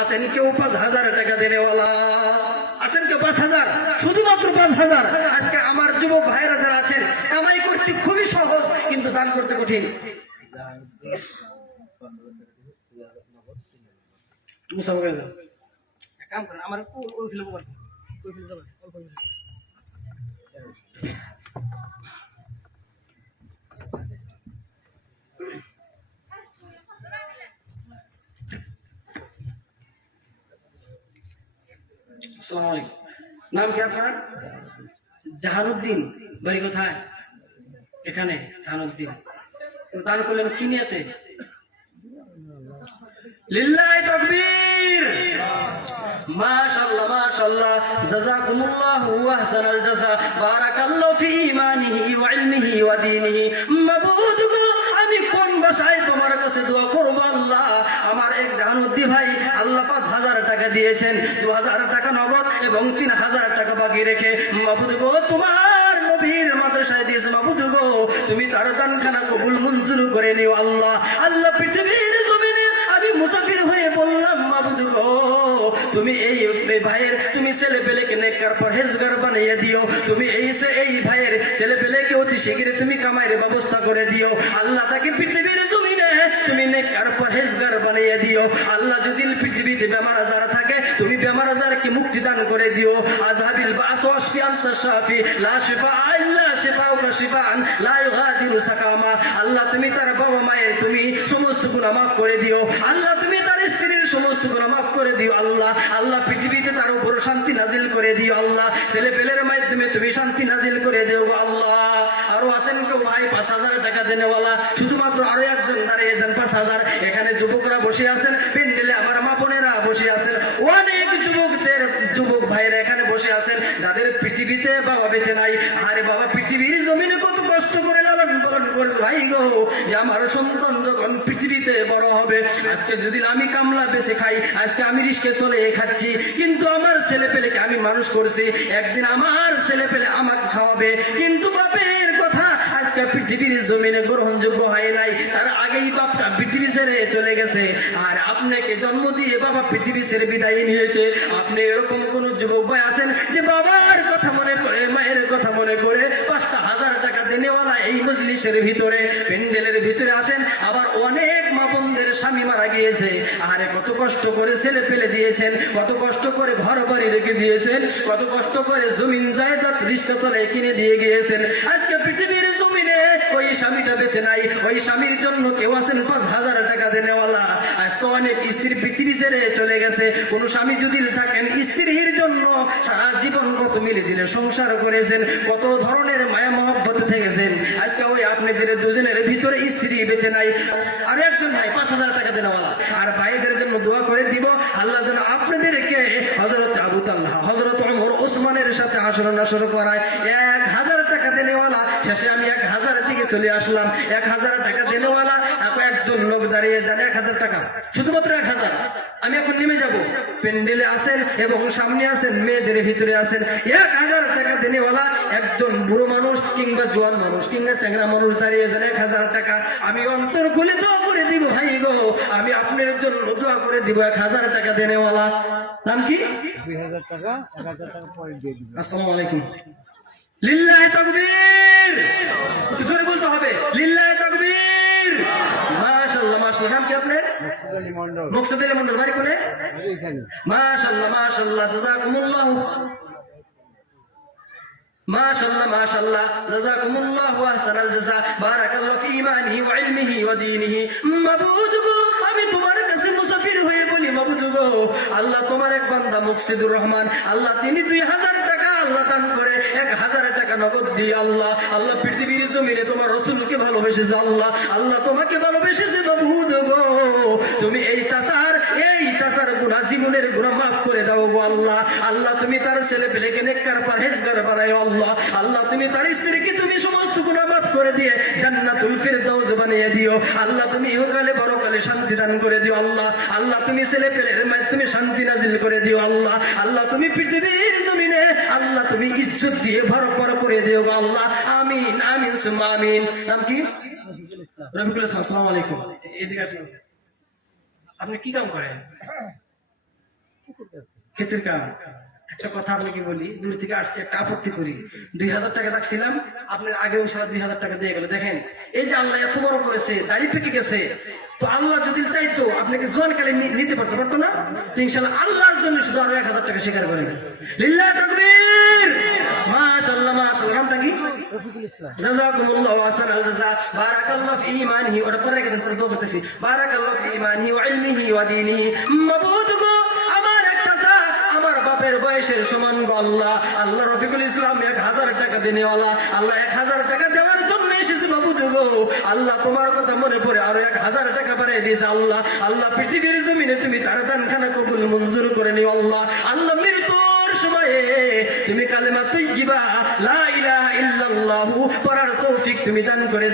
আছেন কেউ পাঁচ হাজার টাকা দেনেওয়ালা। আছেন কেউ পাঁচ হাজার, শুধুমাত্র পাঁচ হাজার। আজকে আমার যুবক ভাইরা যারা আছেন, কামাই করতে খুবই সহজ, কিন্তু দান করতে কঠিন। কাম করেন, আমার ওই ওই ফেলে ওই ফেলে যাবেন নাম কি আপনার? জাহানুদ্দিন। বাড়ি কোথায়? এখানে, জাহানুদ্দিন। তো দান করলেন কি নিয়েতে? আমি কোন তোমার কাছে দোয়া করব আল্লাহ। আমার এক জাহানুদ্দি ভাই আল্লাহ পাঁচ হাজার টাকা দিয়েছেন। দু হাজার টাকা নগদ এবং তিন হাজার টাকা বাকি রেখে মাবুদ গো, তোমার নবীর মাদ্রাসায় দিয়েছে মাবুদ গো, তুমি তার দানখানা কবুল মঞ্জুর করে নিও আল্লাহ। আল্লাহ পৃথিবীর জমিনে আমি মুসাফির হয়ে বললাম মাবুদ গো, তুমি এই ভাইয়ের, তুমি ছেলে পেলেকে নেককার পরহেজগার বানিয়ে দিও। তুমি এই এই ভাইয়ের ছেলে পেলেকে শীঘ্র তুমি কামাইয়ের ব্যবস্থা করে দিও। আল্লাহ তাকে পৃথিবীর জমিনে তুমি নেককার পরহেজগার বানিয়ে দিও। আল্লাহ যদি পৃথিবীতে বেমার আজার থাকে, তুমি বেমার আজারকে মুক্তি দান করে দিও। আজহাবিল বাস ওয়াশফি আনতা লা শিফা ইল্লা শিফাউকা শিফাআন, লা ইউগাদিরু সাকামা। আল্লাহ তুমি তার বাবা মায়ের তুমি সমস্ত গুনাহ মাফ করে দিও। আল্লাহ তুমি তার স্ত্রীর সমস্ত গুনাহ মাফ করে দিও। আল্লাহ আল্লাহ পৃথিবীতে তার উপর শান্তি নাজিল করে দিও। আল্লাহ ছেলে পেলের মাধ্যমে তুমি শান্তি নাজিল করে দিও। পাঁচ হাজার টাকা দেনেওয়ালা। শুধুমাত্র আরও একজন দাঁড়িয়ে যান পাঁচ হাজার, এখানে যুবকরা বসে আছেন। পেন্ডেলে আমার মা বোনেরা বসে আছেন। অনেক যুবকদের, যুবক ভাইরা এখানে বসে আছেন। পৃথিবীতে বাবা বেঁচে নাই। আরে বাবা, পৃথিবীর জমিনে কত কষ্ট করে লালন পালন করেছে। ভাই গো, যে আমার সন্তান যখন পৃথিবীতে বড় হবে, আজকে যদি আমি কামলা বেঁচে খাই, আজকে আমি রিস্কে চলে খাচ্ছি। কিন্তু আমার ছেলে পেলেকে আমি মানুষ করছি। একদিন আমার ছেলে পেলে আমাকে খাওয়াবে। কিন্তু বাপের পৃথিবীর জমিনে গ্রহণযোগ্য হয় নাই। তার আগেই বাপটা পৃথিবী ছেড়ে চলে গেছে। আর আপনাকে জন্ম দিয়ে বাবা পৃথিবী ছেড়ে বিদায় নিয়েছে। আপনি এরকম কোন যুবক ভাই আছেন যে বাবার কথা মনে করে, মায়ের কথা মনে করে পাঁচটা হাজার টাকা এই মজলিসের ভিতরে, প্যান্ডেলের ভিতরে আসেন। আবার অনেক মা বোনদের স্বামী মারা গিয়েছে। আরে কত কষ্ট করে ছেলে ফেলে দিয়েছেন, কত কষ্ট করে ঘর বাড়ি রেখে দিয়েছেন, কত কষ্ট করে জমিন জায়দাত রিস্কা চলে কিনে দিয়ে গিয়েছেন। আজকে জমিনে ওই স্বামীটা বেঁচে নাই, ওই স্বামীর জন্য কেউ আছেন পাঁচ হাজার টাকা দেনেওয়ালা। আজকে অনেক স্ত্রী পৃথিবী ছেড়ে চলে গেছে। কোন স্বামী যদি থাকেন স্ত্রীর জন্য সারা জীবন কত মিলে দিলে সংসার করেছেন, কত ধরনের মায়া মহব্বত থেকেছেন। আজকে ওই আপনাদের দুজনের ভিতরে স্ত্রী বেঁচে নাই। আর একজন ভাই পাঁচ হাজার টাকা দেনেওয়ালা। আর ভাইদের জন্য দোয়া করে দিব, আল্লাহ যেন আপনাদেরকে হজরত আবু তাল্লাহ হজরত ওসমানের সাথে হাসর নাসর করায়। এক হাজার টাকা দেনেওয়ালা, শেষে আমি এক হাজার চলে আসলাম। এক হাজার টাকা দেনেওয়ালা এখন একজন লোক দাঁড়িয়ে যান। এক হাজার টাকা। শুধুমাত্র এক হাজার। আমি এখন নেমে যাব। প্যান্ডেলে আছেন এবং সামনে আছেন মেয়েদের ভিতরে আছেন এক হাজার টাকা দেনেওয়ালা একজন বুড়ো মানুষ কিংবা জোয়ান মানুষ কিংবা চ্যাংরা মানুষ দাঁড়িয়ে যান। এক হাজার টাকা। আমি অন্তর খুলে দোয়া করে দিব ভাই গো। আমি আপনার জন্য দোয়া করে দিব। এক হাজার টাকা দেনেওয়ালা। নাম কি? দুই হাজার টাকা এক হাজার টাকা পরে দিয়ে দিবেন। আসসালামু আলাইকুম। লিল্লাহি তাকবীর। জোরে বলতে হবে। লিল্লাহি তাকবীর। মাশাআল্লাহ মাশাআল্লাহ। নাম কি আপনার? মন্ডল বাড়ি কোনে? মাশাআল্লাহ মাশাআল্লাহ। জাযাকুমুল্লাহ মাশাআল্লাহ মাশাআল্লাহ। জাযাকুমুল্লাহু আহসানাল জাযা বারাকাল্লাহু ফি ঈমানিহি ওয়া ইলমিহি ওয়া দীনিহি। মাবুদ গো আমি তোমার কাছে মুসাফির হয়ে বলি মাবুদ গো। আল্লাহ তোমার এক বান্দা মুকসিদুর রহমান। আল্লাহ তিনি দুই হাজার টাকা আল্লাহ দান করে এক হাজার টাকা নগদ দিয়ে আল্লাহ। আল্লাহ পৃথিবীর জমিনে তোমার রসুলকে ভালোবেসেছে আল্লাহ। আল্লাহ তোমাকে ভালোবেসেছে মাবুদ গো। তুমি এই চাচার এই চাচার গুণা জীবনের গুণা মাফ করে দাও গো আল্লাহ। আল্লাহ, তুমি তার ছেলে পেলেকে নেককার পারহেজগার বানায় আল্লাহ। আল্লাহ, তুমি তার স্ত্রীকে তুমি মাফ করে দিয়ে জান্নাতুল ফিরদাউস বানিয়ে দিও। আল্লাহ তুমি ইহকালে পরকালে শান্তি দান করে দিও আল্লাহ। আল্লাহ তুমি ছেলে পেলের মাধ্যমে শান্তি নাজিল করে দিও আল্লাহ। আল্লাহ তুমি পৃথিবীর জমিনে আল্লাহ তুমি ইজ্জত দিয়ে ভরপর করে দিও আল্লাহ। আমিন আমিন সুম্মা আমিন। নাম কি? রফিকুল ইসলাম আসসালামু আলাইকুম। এদিকে আসুন। আপনি কি কাম করেন? ক্ষেতের কাম? একটা কথা আপনাকে বলি দূর থেকে আসছে একটা আপত্তি করি। দুই হাজার টাকা রাখছিলাম আপনার আগে সারা দুই হাজার টাকা দিয়ে গেল। দেখেন এই যে আল্লাহ এত বড় করেছে দাড়ি পেকে গেছে তো আল্লাহ যদি চাইতো আপনাকে জোয়ানকালে নিতে পারতো পারতো না? তো ইনশাল্লাহ আল্লাহর জন্য শুধু আরও এক হাজার টাকা স্বীকার করেন। লিল্লাহ তাকবীর! মাশাআল্লাহ মাশাআল্লাহ নামটা কি? জাযাকুমুল্লাহু আহসানাল জাযা বারাকাল্লাহু ফি ঈমানিহি। ওটা পরে রেখে দেন পরে দোয়া করতেছি। বারাকাল্লাহু ফি ঈমানিহি ওয়া ইলমিহি ওয়া দীনিহি। মাবুদ বাপের বয়সের সমান আল্লাহ আল্লাহ রফিকুল ইসলাম এক হাজার টাকা দিনেওয়ালা। আল্লাহ এক হাজার টাকা দেওয়ার জন্য এসেছে মাবুদ গো আল্লাহ তোমার কথা মনে পড়ে আরও এক হাজার টাকা বাড়িয়ে দিয়েছে আল্লাহ। আল্লাহ পৃথিবীর জমিনে তুমি তার দানখানা কবুল মঞ্জুর করে নিও আল্লাহ। আল্লাহ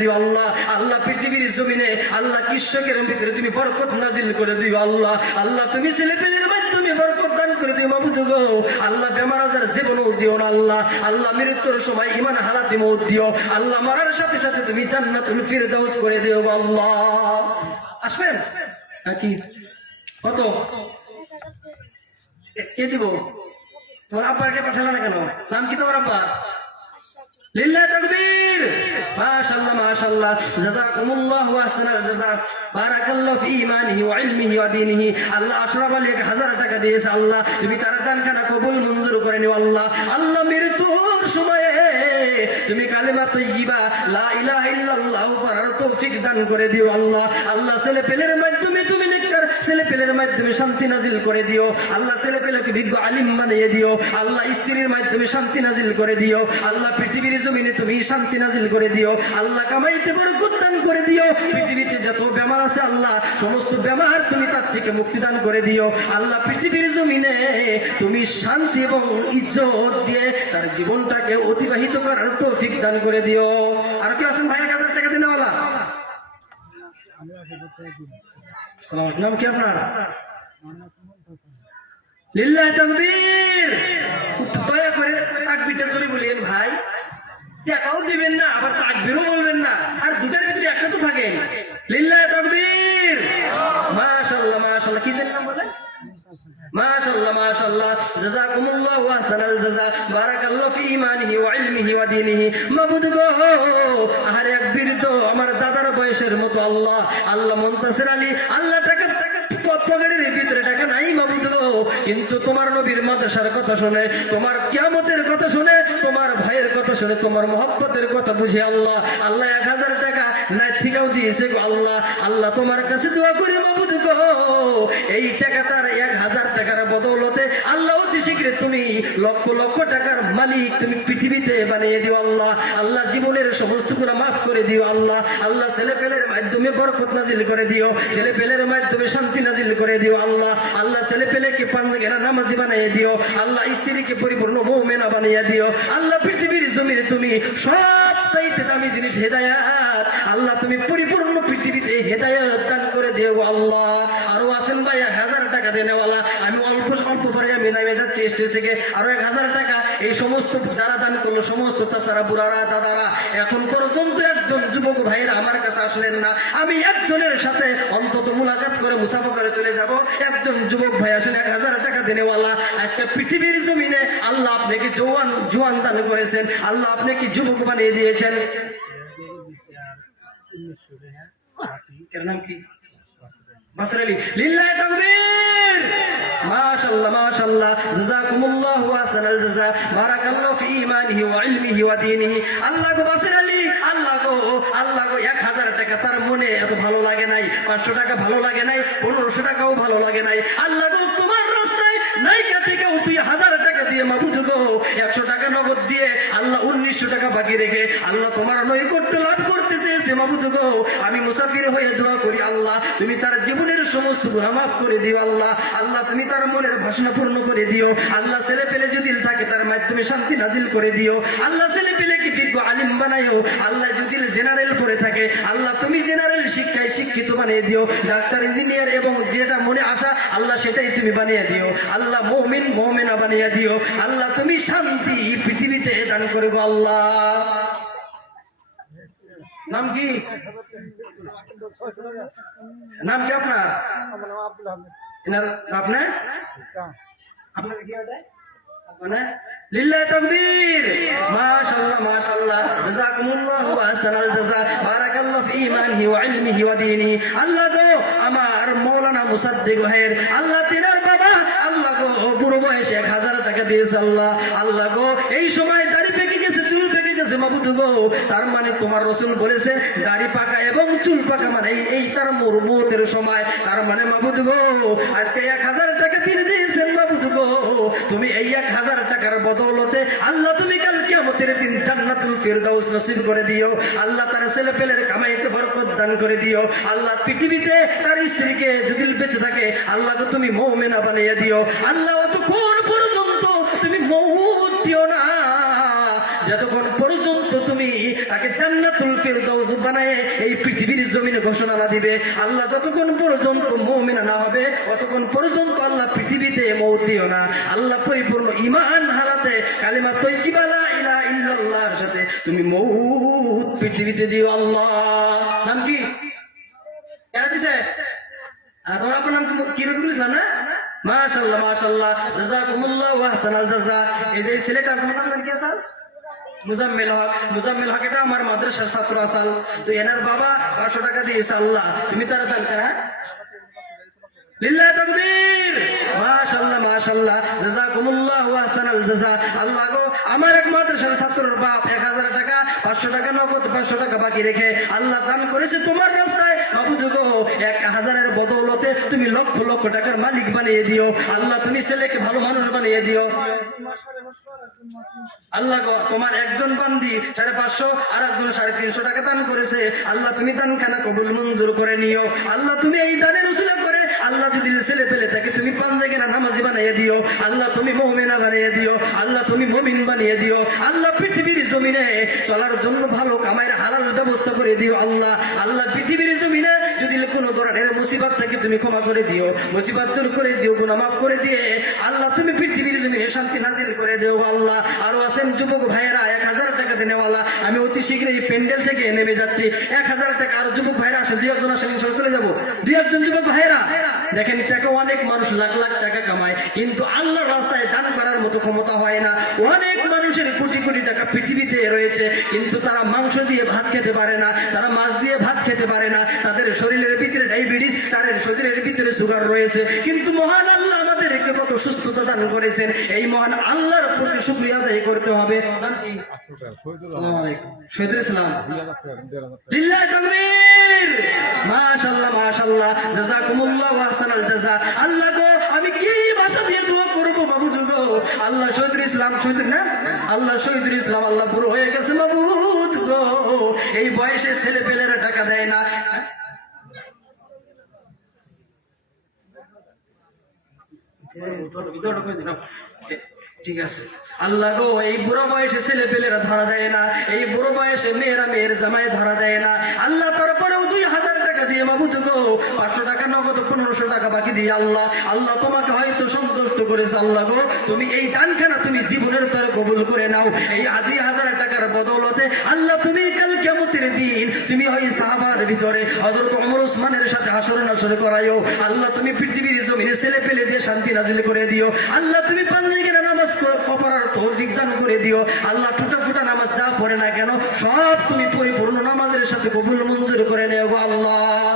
দিও আল্লাহ। তুমি আল্লাহ তুমি ছেলেপেলের মাধ্যমে বরকত করে দিও মাবুদ গো আল্লাহ বেমার আজার জীবনও দিও না আল্লাহ। আল্লাহ মৃত্যুর সময় ইমান হালাতি মৌত দিও। আল্লাহ মারার সাথে সাথে তুমি জান্নাতুল ফিরদাউস করে দিও আল্লাহ। আসবেন? নাকি? কত? কে দিব? তোমার আব্বাকে পাঠালে না কেন? নাম কি তোমার আব্বা? আল্লাহ তুমি কালেমা তৈয়িবা, লা তৌফিক দান করে দিও, আল্লাহ। আল্লাহ ছেলে পেলের মাধ্যমে তুমি ছেলে পেলের মাধ্যমে শান্তি নাজিল করে দিও। আল্লাহ ছেলে পেলেকে বিজ্ঞ আলিম বানিয়ে দিও। আল্লাহ স্ত্রীর মাধ্যমে শান্তি নাজিল করে দিও। আল্লাহ পৃথিবীর জমিনে তুমি শান্তি নাজিল করে দিও। আল্লাহ কামাইতে বড় দান করে দিও। পৃথিবীতে যত বেমার আছে আল্লাহ, সমস্ত বেমার তুমি তার থেকে মুক্তি দান করে দিও। আল্লাহ পৃথিবীর জমিনে তুমি শান্তি এবং ইজ্জত দিয়ে তার জীবনটাকে অতিবাহিত করার তৌফিক দান করে দিও। আর কি আছেন ভাই? এক হাজার টাকা দিনেওয়ালা। নাম কি আপনার? লিল্লাহ তাকবীর। দয়া করে তাকবীরটা জোরে বলিয়েন ভাই। টাকাও দিবেন না, আবার তাকবীরও বলবেন না। আর দুটার ভিতরে একটা তো থাকেন লিল্লাহ তাকবীর। মাশাআল্লাহ মাশাআল্লাহ। কি নাম বলেন মাশাআল্লাহ মাশাআল্লাহ। জাযাকুমুল্লাহু আহসানাল জাযা বারাকাল্লাহু ফি ঈমানিহি ওয়া ইলমিহি ওয়া দীনিহি। মাবুদ গো আর এক বীরদ আমার দাদার মতো আল্লাহ। আল্লাহ মুনতাসির আলী আল্লাহ। টাকা এই টাকাটার এক হাজার টাকার বদৌলতে আল্লাহ অতি শীঘ্র তুমি লক্ষ লক্ষ টাকার মালিক তুমি পৃথিবীতে বানিয়ে দিও আল্লাহ। আল্লাহ জীবনের সমস্ত গুণা মাফ করে দিও আল্লাহ। আল্লাহ ছেলে পেলের মাধ্যমে বরকত নাজিল করে দিও, ছেলে পেলের মাধ্যমে শান্তি নাজিল করে দিও আল্লাহ। আল্লাহ ছেলে পেলেকে পাঞ্জাগেরা নামাজি বানিয়ে দিও, আল্লাহ স্ত্রীকে পরিপূর্ণ মৌমেনা বানিয়ে দিও। আল্লাহ পৃথিবীর জমিনে তুমি সব চাইতে দামি জিনিস হেদায়াত। আল্লাহ তুমি পরিপূর্ণ পৃথিবীতে হেদায়াত দান করে দিও আল্লাহ। আরও আছেন ভাই এক হাজার টাকা অল্প আমি একজনের সাথে অন্তত মুলাকাত করে মুসাফা করে চলে যাব। একজন যুবক ভাই আসেন, এক হাজার টাকা দেনেওয়ালা। আজকে পৃথিবীর জমিনে আল্লাহ আপনাকে জোয়ান জোয়ান দান করেছেন। আল্লাহ আপনাকে যুবক বানিয়ে দিয়েছেন। এর নাম কি? 1000 টাকা ভালো লাগে নাই 500 টাকা ভালো লাগে নাই 1500 টাকাও ভালো লাগে নাই। আল্লাহ তোমার হাজার টাকা দিয়ে মাবুদ গো। 100 টাকা নগদ দিয়ে আল্লাহ 1900 টাকা বাকি রেখে আল্লাহ তোমার নৈকট্য লাভ করতে চেয়েছে মাবুদ গো, আমি মুসাফির হয়ে দোয়া করি আল্লাহ, তুমি তার জীবনের সমস্ত গুনাহ মাফ করে দিও আল্লাহ আল্লাহ তুমি তার মনের ভাষণা পূর্ণ করে দিও, আল্লাহ ছেলে পেলে যদি থাকে তার মাধ্যমে শান্তি নাজিল করে দিও, আল্লাহ ছেলে পেলে কি বিজ্ঞ আলিম বানাইও আল্লাহ যদি জেনারেল পড়ে থাকে, আল্লাহ তুমি জেনারেল শিক্ষায় শিক্ষিত বানিয়ে দিও, ডাক্তার ইঞ্জিনিয়ার এবং যেটা মনে আসা আল্লাহ সেটাই তুমি বানিয়ে দিও, আল্লাহ মৌমিন, মৌমেনা বানিয়ে দিও, আল্লাহ তুমি শান্তি পৃথিবীতে দান করে গো আল্লাহ। নাম কি? নাম কি আপনার? আপনার? আপনার কি ওটা? লিল্লাহ তাকবীর। মাশাআল্লাহ মাশাআল্লাহ। জাযাকুমুল্লাহু আহসানাল জাযা বারাকাল্লাহু ফি ঈমানিহি ওয়া ইলমিহি ওয়া দীনিহি। আল্লাহ গো আমার মাওলানা মুসাদ্দিক ভাইয়ের আল্লাহ তিনার বাবা। আল্লাহ গো বুড়ো বয়সে এক হাজার টাকা দিয়েছে আল্লাহ। আল্লাহ গো এই সময় দাড়ি পেকে গেছে চুল পেকে গেছে তার মানে তোমার রসুল দাড়ি পাকা এবং চুল পাকা মানে এই- তার সময়। তার মানে মাবুদ আজকে এক হাজার টাকা তিনি দিয়েছেন মাবুদ তুমি এই এক হাজার টাকার বদৌলতে আল্লাহ তুমি দিন জান্নাতুল নসিব করে দিও। আল্লাহ তার ছেলে পেলের বরকত দান করে দিও। আল্লাহ পৃথিবীতে তার স্ত্রীকে যদি বেঁচে থাকে আল্লাহ তুমি মৌমেনা বানিয়ে দিও। আল্লাহ বানায়, এই পৃথিবীর জমিনে ঘোষণা না দিবে। আল্লাহ যতক্ষণ পর্যন্ত মুমিনা না হবে ততক্ষণ পর্যন্ত আল্লাহ পৃথিবীতে মৌত দিও না। আল্লাহ পরিপূর্ণ ইমান হারাতে কালিমা তৈকিবা লা ইলাহা ইল্লাল্লাহর সাথে তুমি মৌত পৃথিবীতে দিও আল্লাহ। নাম কি? কেন দিছে? তোমার আপনার নাম কি- রকম ইসলাম, না? মাশাল্লাহ মাশাল্লাহ জাযাকুমুল্লাহ ওয়া আহসানাল জাযা। এই যে ছেলেটার তোমার নাম কি আসাল মুজাম্মেল হক মুজাম্মেল হক এটা আমার মাদ্রাসার ছাত্র আসাল। তো এনার বাবা পাঁচশো টাকা দিয়েছে আল্লাহ, তুমি তার হ্যাঁ? লিল্লাহ তকবীর। মাশাআল্লাহ মাশাআল্লাহ। জাযাকুমুল্লাহু আহসানাল জাযা। আল্লাহ গো, আমার এক মাদ্রাসার ছাত্রর বাপ 1000 টাকা 500 টাকা নগদ 500 টাকা বাকি রেখে আল্লাহ দান করেছে তোমার 1000 এর বদৌলতে তুমি লক্ষ লক্ষ টাকার মালিক বানিয়ে দিও। আল্লাহ, তুমি ছেলেকে ভালো মানুষ বানিয়ে দিও। আল্লাহ তোমার একজন বান্দি সাড়ে পাঁচশো আর একজন সাড়ে তিনশো টাকা দান করেছে। আল্লাহ, তুমি দান খানা কবুল মঞ্জুর করে নিও। আল্লাহ, তুমি এই দানের উসুলা করে আল্লাহ যদি ছেলে পেলে তাকে তুমি পাঞ্জে কেনা নামাজি বানিয়ে দিও। আল্লাহ, তুমি মমিনা বানিয়ে দিও। আল্লাহ, তুমি মমিন বানিয়ে দিও। আল্লাহ, পৃথিবীর জমিনে চলার জন্য ভালো কামাইয়ের হালাল ব্যবস্থা করে দিও আল্লাহ। আল্লাহ, পৃথিবীর জমিনে যদি কোনো ধরনের মুসিবত থাকে, তুমি ক্ষমা করে দিও। মুসিবত দূর করে দিও, গুনাহ মাফ করে দিয়ে। আল্লাহ, তুমি পৃথিবীর জমিনে শান্তি নাজিল করে দিও, আল্লাহ। আরও আছেন যুবক ভাইয়েরা, এক হাজার টাকা দেনেওয়ালা আমি অতি শীঘ্রই প্যান্ডেল থেকে নেমে যাচ্ছি। এক হাজার টাকা, আরও যুবক ভাইরা আসেন, দুই একজন আসেন চলে যাব। দুই একজন যুবক ভাইয়েরা দেখেন টাকা অনেক মানুষ লাখ লাখ টাকা কামায় কিন্তু আল্লাহর রাস্তায় দান করার মতো ক্ষমতা হয় না। অনেক মানুষের কোটি কোটি টাকা পৃথিবীতে রয়েছে কিন্তু তারা মাংস দিয়ে ভাত খেতে পারে না তারা মাছ দিয়ে ভাত খেতে পারে না। তাদের শরীরের ভিতরে ডায়াবেটিস তাদের শরীরের ভিতরে সুগার রয়েছে। কিন্তু মহান আল্লাহ আমাদেরকে কত সুস্থতা দান করেছেন এই মহান আল্লাহর প্রতি শুক্রিয়া আদায় করতে হবে। আলাইকুম। শহীদুল ইসলাম। লিল্লাহ তাকবীর। মাশাআল্লাহ মাশাআল্লাহ। জাযাকুমুল্লাহ আহসানাল জাযা। আল্লাহ গো, আমি কি ভাষা দিয়ে দোয়া করব মাবুদ গো? আল্লাহ শহীদুল ইসলাম, শহীদুল না? আল্লাহ শহীদুল ইসলাম, আল্লাহ পুরো হয়ে গেছে মাবুদ গো। এই বয়সে ছেলে পেলেরা টাকা দেয় না। ঠিক আছে। আল্লাহ গো, এই বুড়ো বয়সে ছেলে পেলেরা ধরা দেয় না, এই বুড়ো বয়সে মেয়েরা মেয়ের জামাই ধরা দেয় না। আল্লাহ তারপরেও দুই হাজার টাকা দিয়ে বাবুদ গো, পাঁচশো টাকা নগদ, পনেরোশো টাকা বাকি দিয়ে আল্লাহ আল্লাহ তোমাকে হয়তো সন্তুষ্ট করেছে আল্লাহ গো। তুমি এই দানখানা তুমি জীবনের তরে কবুল করে নাও। এই দুই হাজার টাকার বদৌলতে আল্লাহ তুমি কাল কেমতের দিন তুমি ওই সাহাবার ভিতরে হজরত অমর ওসমানের সাথে হাসর নাসর করাইও। আল্লাহ তুমি পৃথিবীর জমিনে ছেলে পেলে দিয়ে শান্তি নাজিল করে দিও। আল্লাহ তুমি পাঞ্জাইকে করে দিও। আল্লাহ টুটা ফুটা নামাজ যা পড়ে না কেন, সব তুমি পরিপূর্ণ নামাজের সাথে কবুল মঞ্জুর করে নেব আল্লাহ।